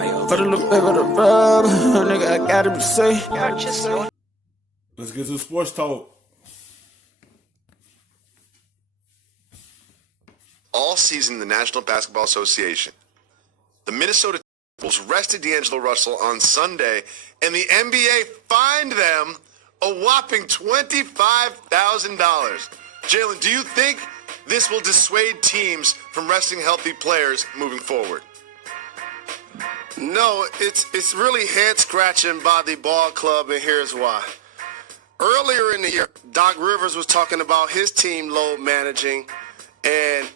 Put a little bit of the rub, nigga, I gotta be safe. Let's get to sports talk. All season, the National Basketball Association, the Minnesota Timberwolves rested D'Angelo Russell on Sunday, and the NBA fined them a whopping $25,000. Jalen, do you think this will dissuade teams from resting healthy players moving forward? No, it's really head-scratching by the ball club, and here's why. Earlier in the year, Doc Rivers was talking about his team load managing, and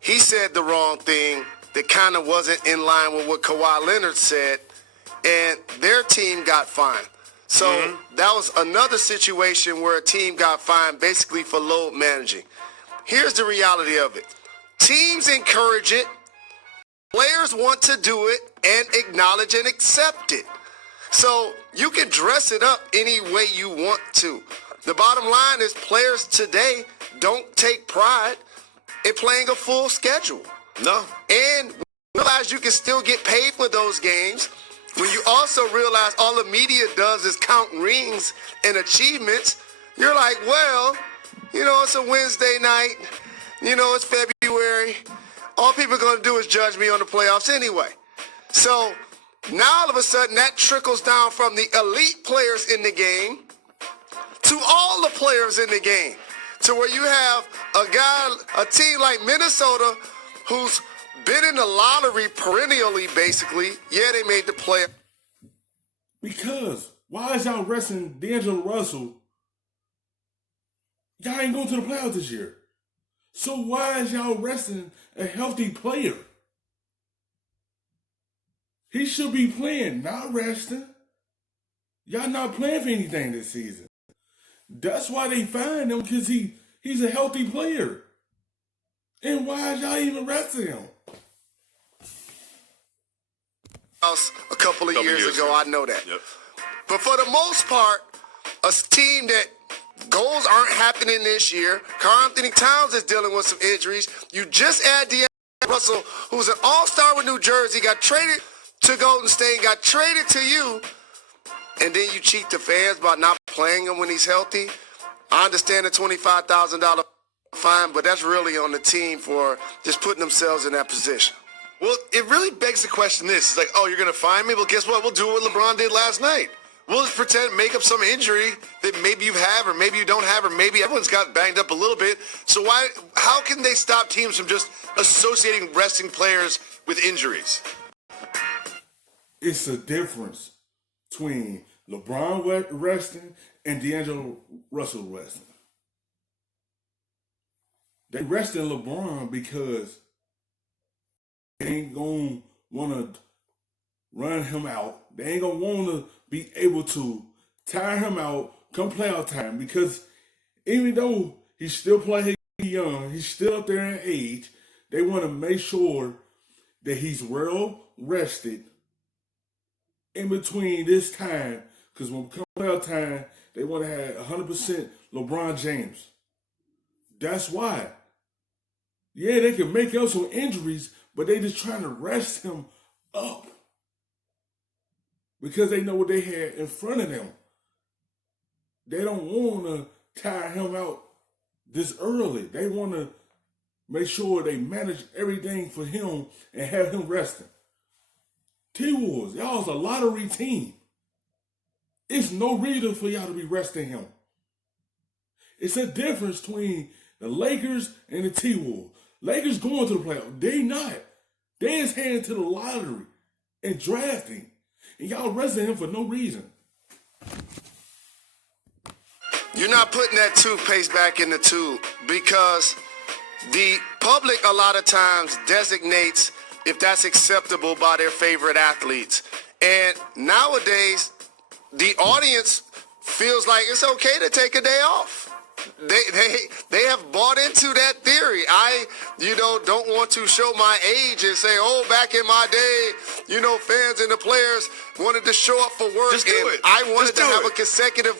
he said the wrong thing that kind of wasn't in line with what Kawhi Leonard said, and their team got fined. So that was another situation where a team got fined basically for load managing. Here's the reality of it. Teams encourage it. Players want to do it and acknowledge and accept it. So you can dress it up any way you want to. The bottom line is players today don't take pride in playing a full schedule. No. And realize you can still get paid for those games when you also realize all the media does is count rings and achievements. You're like, well, you know, it's a Wednesday night. You know, it's February. All people are going to do is judge me on the playoffs anyway. So now all of a sudden that trickles down from the elite players in the game to all the players in the game, to where you have a team like Minnesota who's been in the lottery perennially, basically. Yeah, they made the play. Because why is y'all resting D'Angelo Russell? Y'all ain't going to the playoffs this year. So why is y'all resting a healthy player? He should be playing, not resting. Y'all not playing for anything this season. That's why they fined him, because he's a healthy player. And why is y'all even resting him? A couple of years ago, I know that. Yep. But for the most part, a team that goals aren't happening this year. Karl Anthony Towns is dealing with some injuries. You just add D'Angelo Russell, who's an all-star with New Jersey, got traded to Golden State, got traded to you, and then you cheat the fans by not playing him when he's healthy. I understand the $25,000 fine, but that's really on the team for just putting themselves in that position. Well, it really begs the question this. It's like, oh, you're going to fine me? Well, guess what? We'll do what LeBron did last night. We'll just pretend, make up some injury that maybe you have or maybe you don't have or maybe everyone's got banged up a little bit. So how can they stop teams from just associating resting players with injuries? It's a difference between LeBron resting and D'Angelo Russell resting. They resting LeBron because they ain't going to want to run him out. They ain't going to want to be able to tire him out come playoff time, because even though he's still playing young, he's still up there in age, they want to make sure that he's well rested in between this time, because when come playoff time, they want to have 100% LeBron James. That's why. Yeah, they can make up some injuries, but they just trying to rest him up because they know what they had in front of them. They don't want to tire him out this early. They want to make sure they manage everything for him and have him resting. T-Wolves, y'all's a lottery team. It's no reason for y'all to be resting him. It's a difference between the Lakers and the T-Wolves. Lakers going to the playoffs. They not. They is heading to the lottery and drafting. And y'all resting him for no reason. You're not putting that toothpaste back in the tube, because the public a lot of times designates if that's acceptable by their favorite athletes. And nowadays, the audience feels like it's okay to take a day off. They have bought into that theory. I, don't want to show my age and say, oh, back in my day, fans and the players wanted to show up for work. Just do and it. I wanted Just to do have it. a consecutive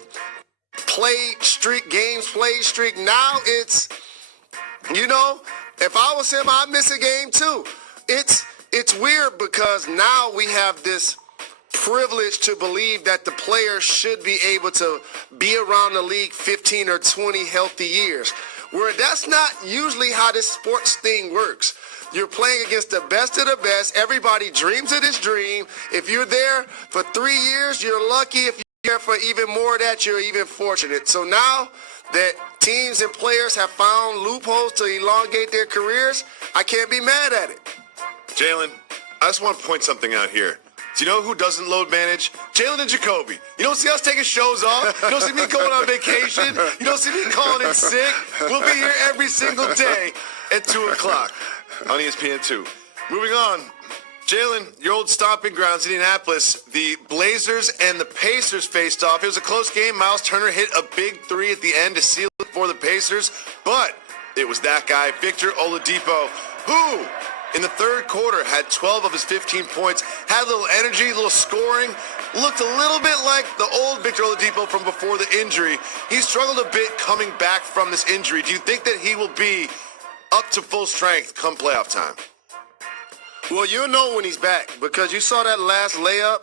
games played streak. Now it's, if I was him, I'd miss a game too. It's it's weird because now we have this privilege to believe that the players should be able to be around the league 15 or 20 healthy years, where that's not usually how this sports thing works. You're playing against the best of the best. Everybody dreams of this dream. If you're there for 3 years, you're lucky. If you're there for even more of that, you're even fortunate. So now that teams and players have found loopholes to elongate their careers, I can't be mad at it. Jalen, I just want to point something out here. Do you know who doesn't load manage? Jalen and Jacoby. You don't see us taking shows off. You don't see me going on vacation. You don't see me calling in sick. We'll be here every single day at 2 o'clock on ESPN2. Moving on. Jalen, your old stomping grounds, Indianapolis, the Blazers and the Pacers faced off. It was a close game. Miles Turner hit a big three at the end to seal it for the Pacers, but it was that guy, Victor Oladipo, who in the third quarter had 12 of his 15 points, had a little energy, a little scoring, looked a little bit like the old Victor Oladipo from before the injury. He struggled a bit coming back from this injury. Do you think that he will be up to full strength come playoff time? Well, you'll know when he's back because you saw that last layup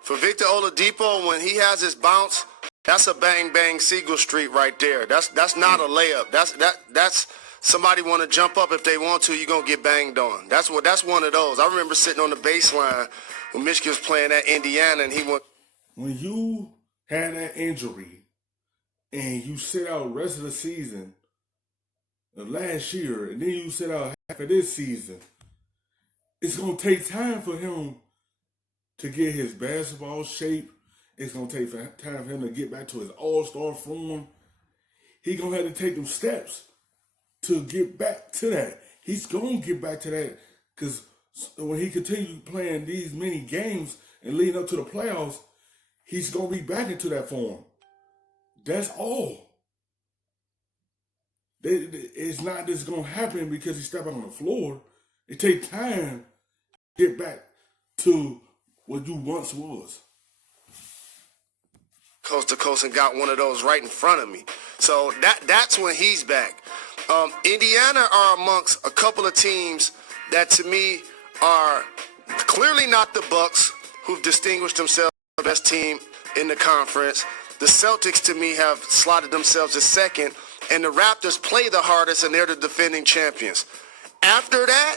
for Victor Oladipo. When he has his bounce, that's a bang bang Siegel Street right there. That's not a layup. That's somebody want to jump up if they want to, you're gonna get banged on. That's one of those. I remember sitting on the baseline when Michigan was playing at Indiana, and he went. When you had that injury and you sit out the rest of the season of last year, and then you sit out half of this season, it's going to take time for him to get his basketball shape. It's going to take time for him to get back to his all-star form. He's going to have to take them steps to get back to that. He's going to get back to that because when he continues playing these many games and leading up to the playoffs, he's going to be back into that form. That's all. It's not just going to happen because he stepped out on the floor. It takes time to get back to what you once was. Coast to coast and got one of those right in front of me. So that's when he's back. Indiana are amongst a couple of teams that to me are clearly not the Bucks, who've distinguished themselves as the best team in the conference. The Celtics to me have slotted themselves as second, and the Raptors play the hardest, and they're the defending champions. After that,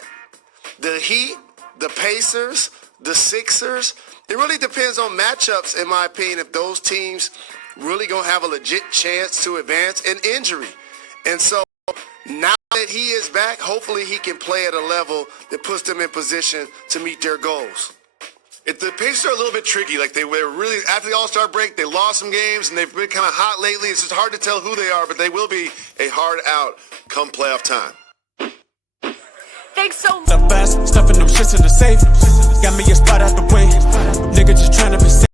the Heat, the Pacers, the Sixers, it really depends on matchups, in my opinion, if those teams really going to have a legit chance to advance, and injury. And so now that he is back, hopefully he can play at a level that puts them in position to meet their goals. The Pacers are a little bit tricky. Like they were really, after the All-Star break, they lost some games, and they've been kind of hot lately. It's just hard to tell who they are, but they will be a hard out come playoff time. Thanks so much. Stuffing them shits in the safe. Got me a spot out the way. Nigga just trying